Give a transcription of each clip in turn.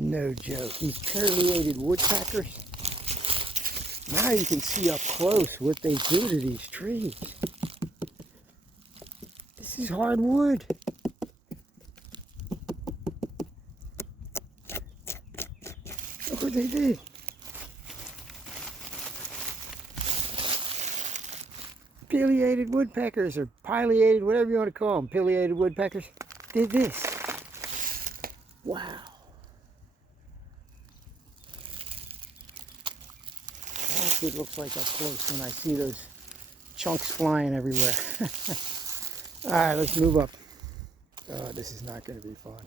No joke. These pileated woodpeckers. Now you can see up close what they do to these trees. This is hardwood. Look what they did. Pileated woodpeckers, or pileated, whatever you want to call them. Pileated woodpeckers did this. Wow. That's what it looks like up close when I see those chunks flying everywhere. Alright, let's move up. Oh, this is not going to be fun.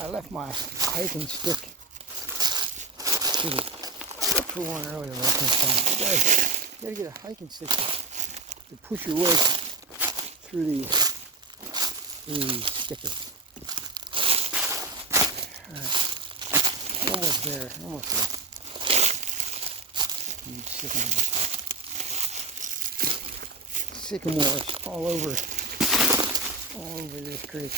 I left my hiking stick to the for one earlier. You gotta get a hiking stick to push your way through these stickers. Almost there. Sycamores all over this creek.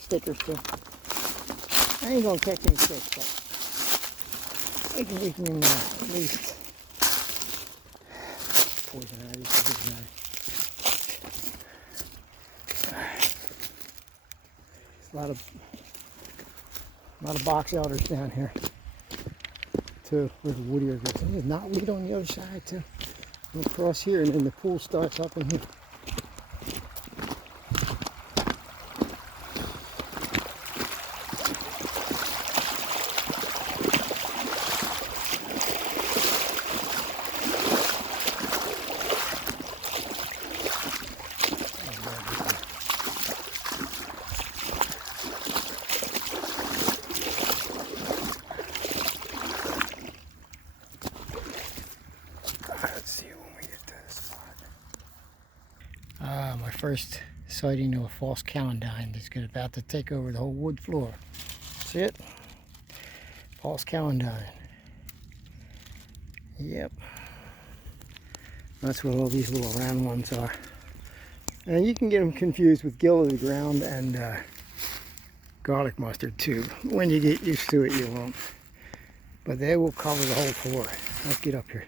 Stickers too. I ain't gonna catch any fish, but I think we can at least poison ivy. There's a lot of box elders down here too. Where the woodier goes. There's knotweed on the other side too. We'll cross here, and then the pool starts up in here. Let's see when we get to the spot. My first sighting of a false calendine that's about to take over the whole wood floor. See it? False calendine. Yep. That's what all these little round ones are. And you can get them confused with gill of the ground and garlic mustard too. When you get used to it, you won't. But they will cover the whole floor. Let's get up here.